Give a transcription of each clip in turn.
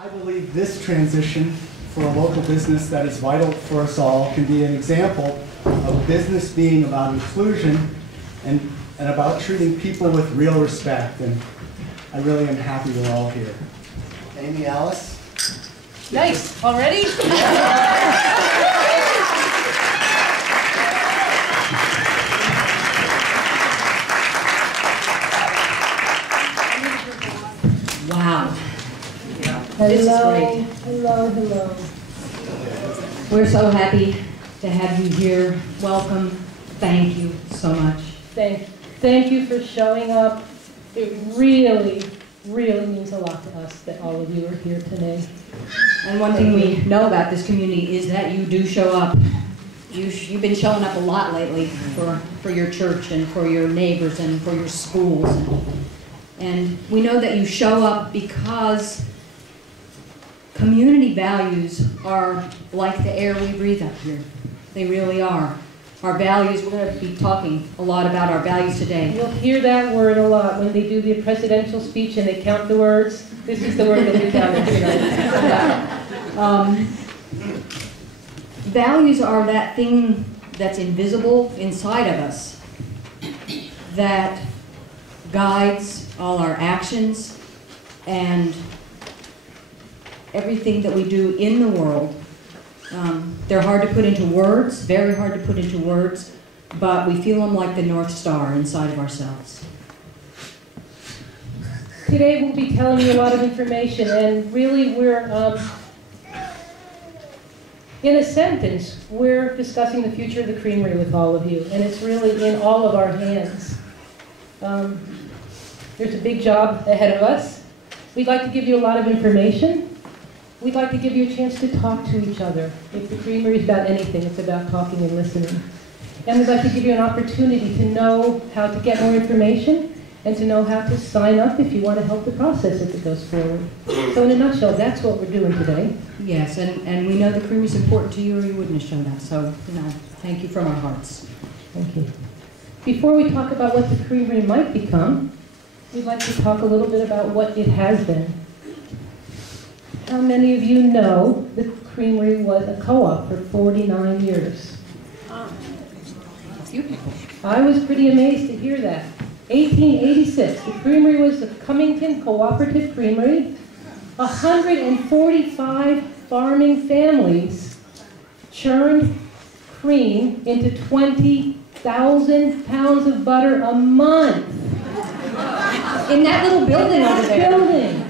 I believe this transition for a local business that is vital for us all can be an example of business being about inclusion and about treating people with real respect. And I really am happy we're all here. Amy, Alice? Nice. Already? Wow. This is great. Hello. We're so happy to have you here. Welcome. Thank you so much. Thank you for showing up. It really means a lot to us that all of you are here today. And one thing we know about this community is that you do show up. You've been showing up a lot lately for your church and for your neighbors and for your schools. And we know that you show up because community values are like the air we breathe up here. They really are. Our values, we're going to be talking a lot about our values today. You'll hear that word a lot when they do the presidential speech and they count the words. This is the word that we counted tonight. Values are that thing that's invisible inside of us that guides all our actions and everything that we do in the world. They're hard to put into words, very hard to put into words, but we feel them like the North Star inside of ourselves. Today we'll be telling you a lot of information, and really we're, in a sentence, we're discussing the future of the Creamery with all of you, and it's really in all of our hands. There's a big job ahead of us. We'd like to give you a lot of information. We'd like to give you a chance to talk to each other. If the Creamery is about anything, it's about talking and listening. And we'd like to give you an opportunity to know how to get more information and to know how to sign up if you want to help the process as it goes forward. So in a nutshell, that's what we're doing today. Yes, and we know the Creamery is important to you or you wouldn't have shown up. So, thank you from our hearts. Thank you. Before we talk about what the Creamery might become, we'd like to talk a little bit about what it has been. How many of you know the Creamery was a co-op for 49 years? A few people. I was pretty amazed to hear that. 1886, the Creamery was the Cummington Cooperative Creamery. 145 farming families churned cream into 20,000 pounds of butter a month. In that little building over there.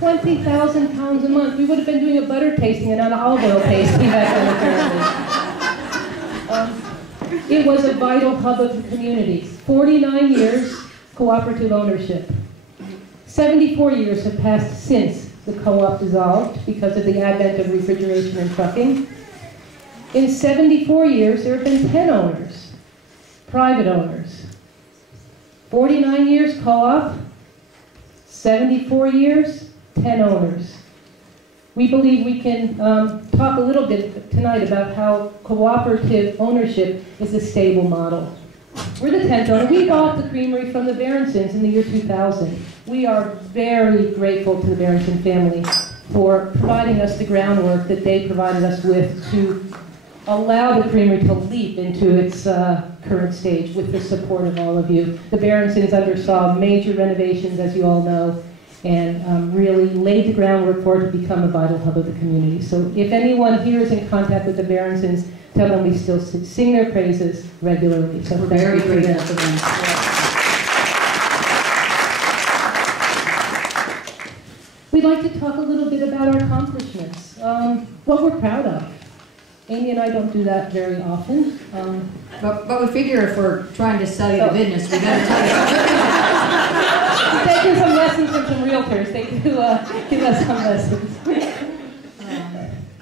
20,000 pounds a month. We would have been doing a butter tasting and not an olive oil tasting back then, apparently. It was a vital hub of the community. 49 years cooperative ownership. 74 years have passed since the co-op dissolved because of the advent of refrigeration and trucking. In 74 years, there have been 10 owners, private owners. 49 years co-op, 74 years, 10 owners. We believe we can talk a little bit tonight about how cooperative ownership is a stable model. We're the 10th owner. We bought the Creamery from the Berensons in the year 2000. We are very grateful to the Berenson family for providing us the groundwork that they provided us with to allow the Creamery to leap into its current stage with the support of all of you. The Berensons undersaw major renovations, as you all know, and really laid the groundwork for it to become a vital hub of the community. So if anyone here is in contact with the Berensons, tell them we still sing their praises regularly. So we're very grateful for them. We'd like to talk a little bit about our accomplishments, what we're proud of. Amy and I don't do that very often. But we figure if we're trying to sell you the business, we got to tell you. Taking some lessons from some realtors. They do give us some lessons.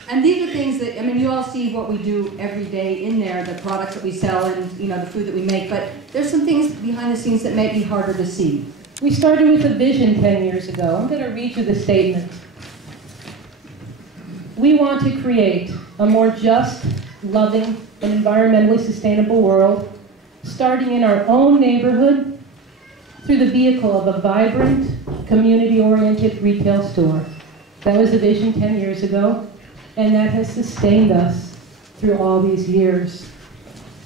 And these are things that, you all see what we do every day in there, the products that we sell and, the food that we make, but there's some things behind the scenes that may be harder to see. We started with a vision 10 years ago. I'm going to read you the statement. We want to create a more just, loving, and environmentally sustainable world, starting in our own neighborhood through the vehicle of a vibrant, community-oriented retail store. That was the vision 10 years ago, and that has sustained us through all these years.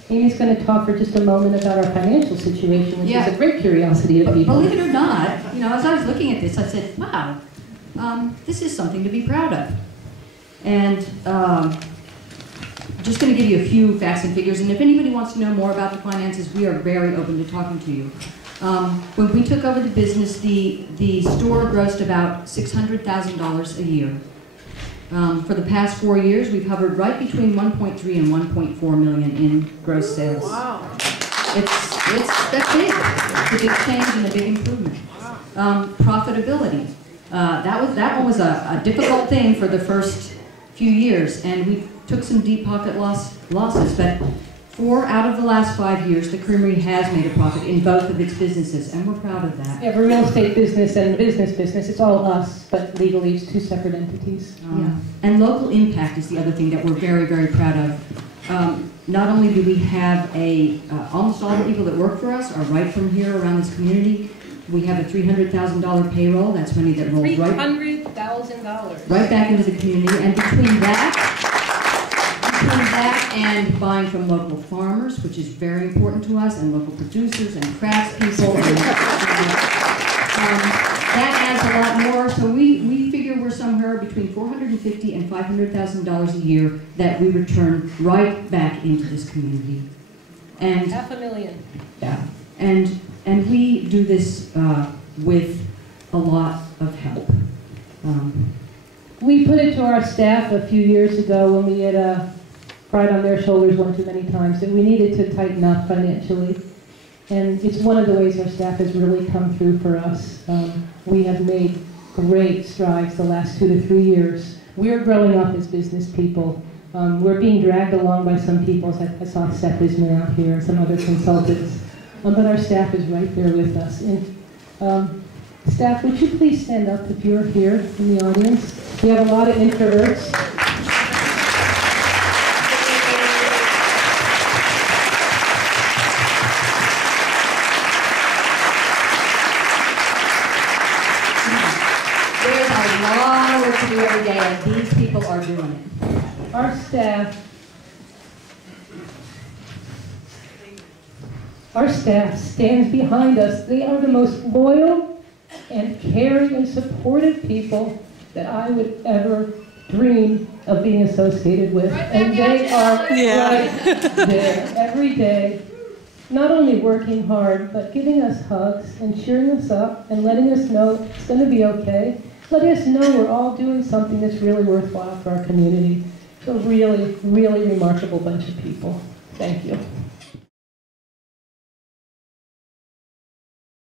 Amy's going to talk for just a moment about our financial situation, which is a great curiosity to people. Believe it or not, as I was looking at this, I said, wow, this is something to be proud of. And just going to give you a few facts and figures, and if anybody wants to know more about the finances, we are very open to talking to you. When we took over the business, the store grossed about $600,000 a year. For the past 4 years, we've hovered right between 1.3 and 1.4 million in gross sales. Wow. That's big. It's a big change and a big improvement. Profitability. That one was a difficult thing for the first few years, and we took some deep pocket losses, but 4 out of the last 5 years, the Creamery has made a profit in both of its businesses, and we're proud of that. Every real estate business and business, it's all us, but legally it's 2 separate entities. And local impact is the other thing that we're very, very proud of. Not only do we have almost all the people that work for us are right from here around this community. We have a $300,000 payroll. That's money that rolls right back into the community. And between that and buying from local farmers, which is very important to us, and local producers and craftspeople, and that adds a lot more. So we figure we're somewhere between $450,000 and $500,000 a year that we return right back into this community. And $500,000. Yeah, and we do this with a lot of help. We put it to our staff a few years ago when we had cried on their shoulders one too many times that we needed to tighten up financially. And it's one of the ways our staff has really come through for us. We have made great strides the last 2 to 3 years. We're growing up as business people. We're being dragged along by some people. I saw Seth Isman out here and some other consultants. But our staff is right there with us. And staff, would you please stand up if you're here in the audience? We have a lot of introverts. There's a lot of work to do every day, and these people are doing it. Our staff stands behind us. They are the most loyal and caring and supportive people that I would ever dream of being associated with. And they are right there every day, not only working hard, but giving us hugs and cheering us up and letting us know it's going to be okay. Letting us know we're all doing something that's really worthwhile for our community. So really, really remarkable bunch of people. Thank you.